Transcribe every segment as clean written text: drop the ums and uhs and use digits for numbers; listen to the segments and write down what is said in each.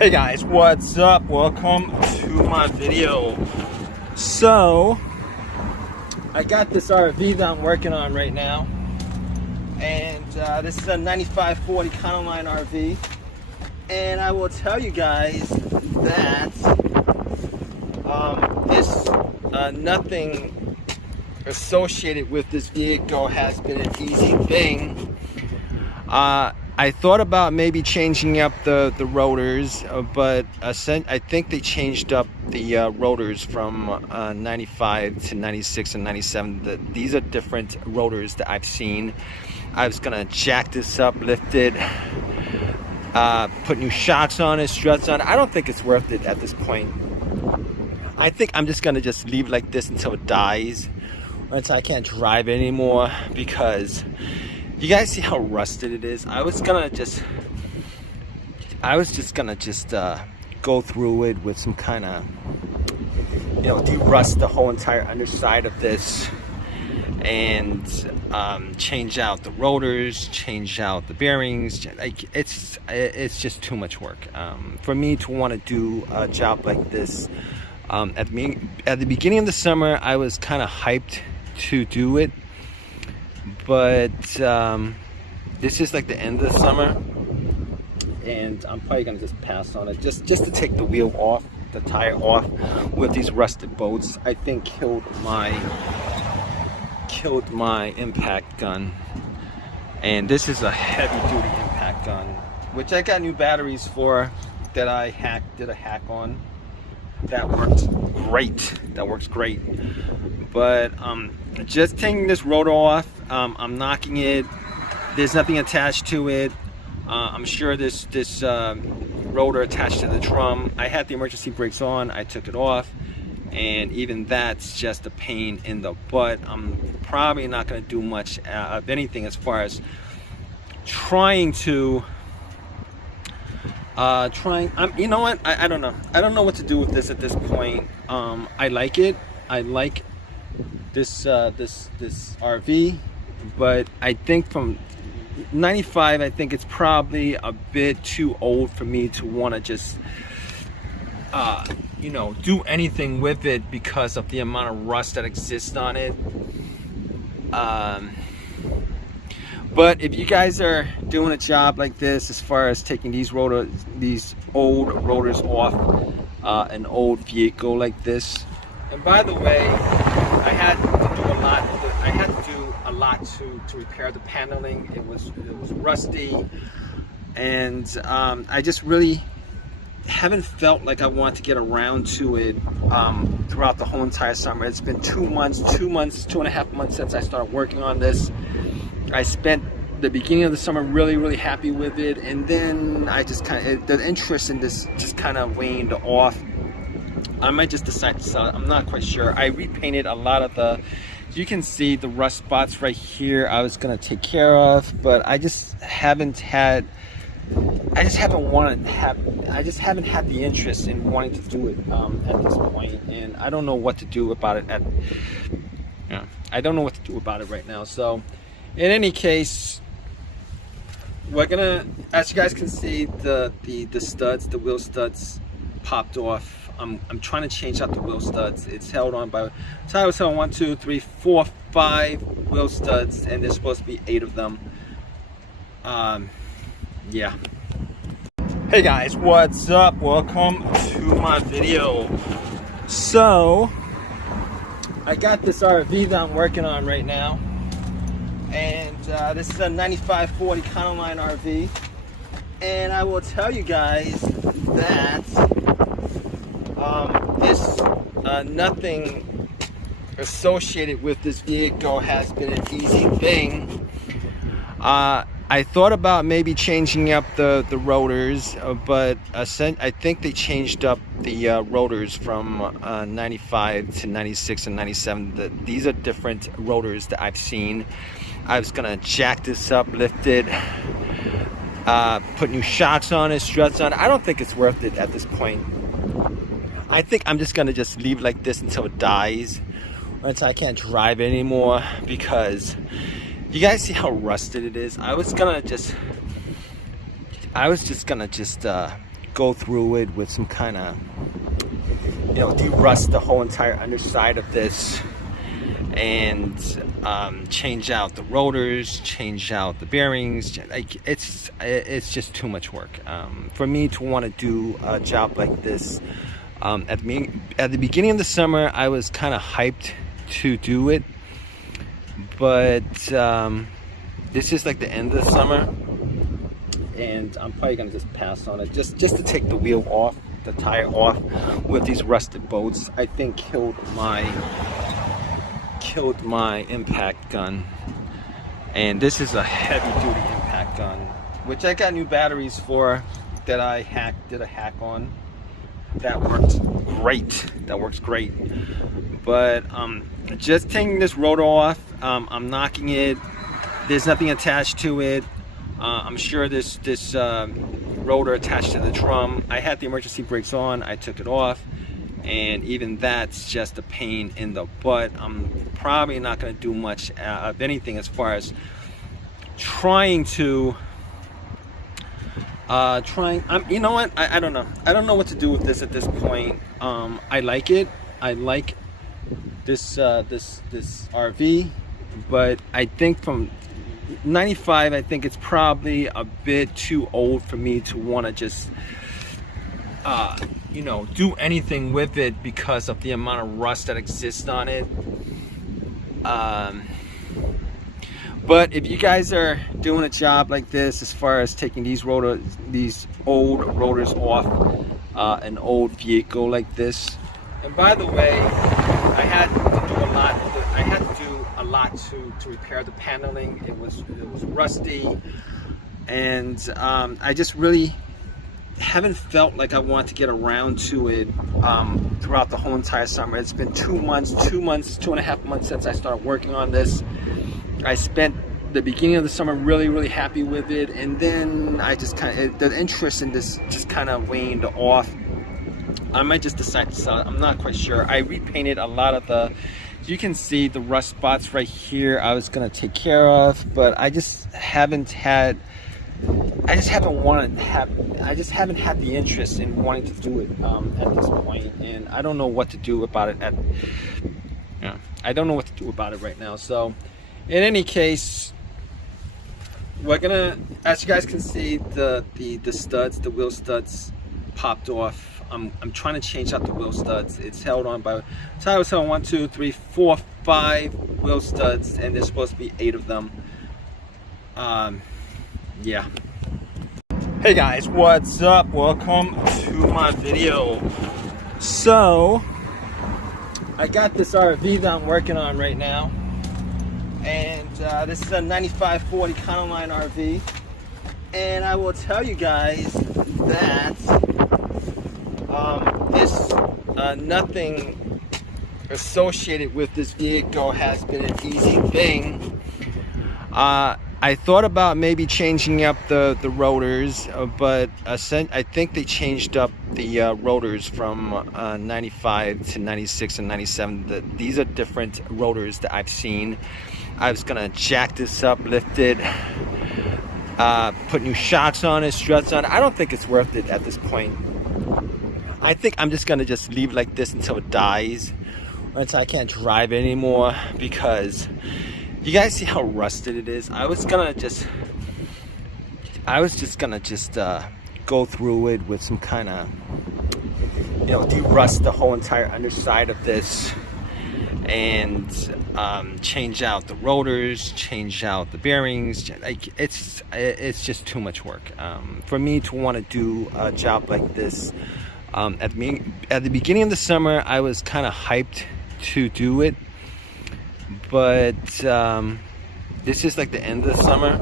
Hey guys, what's up? Welcome to my video. So I got this RV that I'm working on right now, and this is a 9540 Econoline RV, and I will tell you guys that nothing associated with this vehicle has been an easy thing. I thought about maybe changing up the rotors, but I think they changed up the rotors from 95 to 96 and 97. These are different rotors that I've seen. I was gonna jack this up, lift it, put new shocks on it, struts on it. I don't think it's worth it at this point. I think I'm just gonna leave it like this until it dies, or until I can't drive it anymore, because you guys see how rusted it is. I was just gonna go through it with some kind of, de-rust the whole entire underside of this, and change out the rotors, change out the bearings. Like it's just too much work for me to want to do a job like this. At the beginning of the summer, I was kind of hyped to do it, but this is like the end of the summer, and I'm probably gonna just pass on it, just to take the wheel off, the tire off, with these rusted bolts. I think killed my impact gun, and this is a heavy duty impact gun, which I got new batteries for, that I did a hack on. That works great. But just taking this rotor off, I'm knocking it. There's nothing attached to it. I'm sure this rotor attached to the drum. I had the emergency brakes on. I took it off, and even that's just a pain in the butt. I'm probably not going to do much of anything as far as trying to. You know what? I don't know. I don't know what to do with this at this point. I like it. I like this RV, but I think from 95, I think it's probably a bit too old for me to want to just do anything with it because of the amount of rust that exists on it. But if you guys are doing a job like this, as far as taking these old rotors off an old vehicle like this, and by the way, I had to do a lot to repair the paneling. It was rusty, and I just really haven't felt like I want to get around to it throughout the whole entire summer. It's been 2 and a half months since I started working on this. I spent the beginning of the summer really happy with it, and then I just the interest in this just kind of waned off. I might just decide to sell it. I'm not quite sure. I repainted a lot of you can see the rust spots right here. I was gonna take care of, but I just haven't had the interest in wanting to do it at this point, and I don't know what to do about it I don't know what to do about it right now. So in any case, we're gonna, as you guys can see, the studs, the wheel studs popped off. I'm trying to change out the wheel studs. It's held on by, tire was held on 1, 2, 3, 4, 5 wheel studs, and there's supposed to be 8 of them. Yeah. Hey guys, what's up? Welcome to my video. So I got this RV that I'm working on right now, and this is a 9540 Econoline RV, and I will tell you guys that nothing associated with this vehicle has been an easy thing. I thought about maybe changing up the rotors, but I think they changed up the rotors from 95 to 96 and 97. These are different rotors that I've seen. I was gonna jack this up, lift it, put new shocks on it, struts on it. I don't think it's worth it at this point. I think I'm just gonna leave it like this until it dies, or until I can't drive it anymore, because you guys see how rusted it is. I was just gonna go through it with some kind of, de-rust the whole entire underside of this, and change out the rotors, change out the bearings. Like it's just too much work for me to want to do a job like this. At the beginning of the summer, I was kind of hyped to do it, but this is like the end of the summer, and I'm probably gonna just pass on it, just to take the wheel off, the tire off, with these rusted bolts. I think killed my impact gun. And this is a heavy duty impact gun, which I got new batteries for, that I did a hack on. That works great. But just taking this rotor off, I'm knocking it. There's nothing attached to it. I'm sure this rotor attached to the drum. I had the emergency brakes on, I took it off, and even that's just a pain in the butt. I'm probably not going to do much of anything as far as trying to you know what, I don't know what to do with this at this point. I like it. I like this RV, but I think from 95, I think it's probably a bit too old for me to want to just do anything with it because of the amount of rust that exists on it. But if you guys are doing a job like this, as far as taking these old rotors off an old vehicle like this, and by the way, I had to do a lot. To repair the paneling. It was rusty, and I just really haven't felt like I want to get around to it throughout the whole entire summer. It's been 2.5 months since I started working on this. I spent the beginning of the summer really happy with it, and then I just the interest in this just kind of waned off. I might just decide to sell it. I'm not quite sure. I repainted a lot of you can see the rust spots right here. I was gonna take care of, but I just haven't had the interest in wanting to do it at this point, and I don't know what to do about it I don't know what to do about it right now. So in any case, we're gonna, as you guys can see, the studs, the wheel studs popped off. I'm trying to change out the wheel studs. It's held on by, tire was held on 1, 2, 3, 4, 5 wheel studs, and there's supposed to be 8 of them. Yeah. Hey guys, what's up? Welcome to my video. So I got this RV that I'm working on right now, and this is a 95 Ford Econoline RV, and I will tell you guys that nothing associated with this vehicle has been an easy thing. I thought about maybe changing up the rotors, but I think they changed up the rotors from 95 to 96 and 97. These are different rotors that I've seen. I was gonna jack this up, lift it, put new shocks on it, struts on it. I don't think it's worth it at this point. I think I'm just gonna leave it like this until it dies, or until I can't drive it anymore, because you guys see how rusted it is. I was just gonna go through it with some kind of, de-rust the whole entire underside of this, and change out the rotors, change out the bearings. Like it's just too much work for me to want to do a job like this. At the beginning of the summer, I was kind of hyped to do it, but this is like the end of the summer,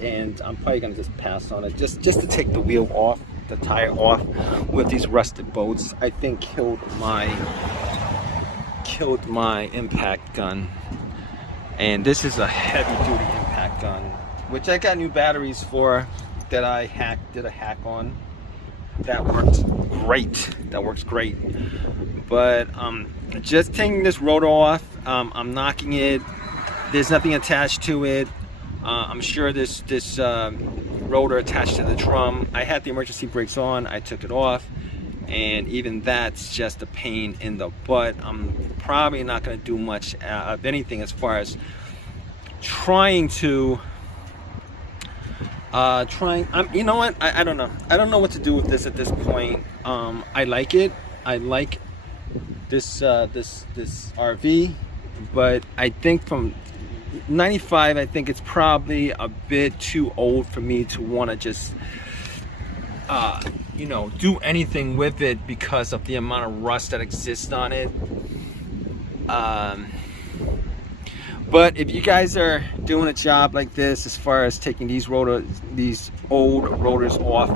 and I'm probably gonna just pass on it, just to take the wheel off, the tire off, with these rusted bolts. I think killed my impact gun. And this is a heavy duty impact gun, which I got new batteries for, that I did a hack on. That works great. But just taking this rotor off, I'm knocking it. There's nothing attached to it. I'm sure this rotor attached to the drum. I had the emergency brakes on, I took it off, and even that's just a pain in the butt. I'm probably not going to do much of anything as far as trying to you know what, I don't know what to do with this at this point. I like it. I like this this RV, but I think from 95, I think it's probably a bit too old for me to want to just you know, do anything with it because of the amount of rust that exists on it. But if you guys are doing a job like this, as far as taking these old rotors off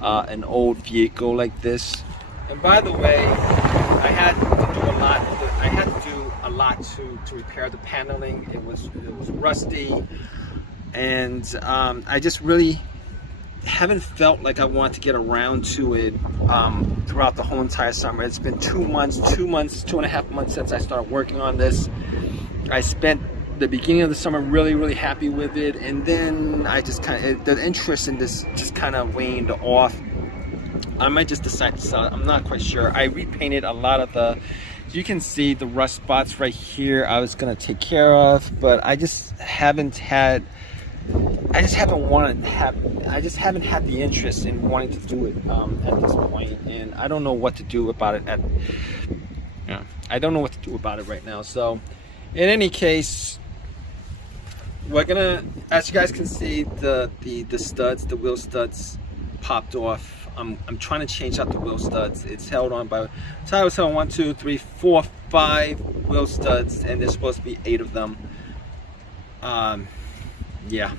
an old vehicle like this, and by the way, I had to do a lot. I had to do a lot to repair the paneling. It was rusty, and I just really haven't felt like I want to get around to it throughout the whole entire summer. It's been 2 months, 2.5 months since I started working on this. I spent the beginning of the summer really happy with it, and then I just the interest in this just kind of waned off. I might just decide to sell it. I'm not quite sure. I repainted a lot of you can see the rust spots right here. I was gonna take care of, but I just haven't had the interest in wanting to do it at this point, and I don't know what to do about it I don't know what to do about it right now. So in any case, we're gonna, as you guys can see, the studs, the wheel studs popped off. I'm trying to change out the wheel studs. It's held on by, tire was held on 1, 2, 3, 4, 5 wheel studs, and there's supposed to be 8 of them. Yeah.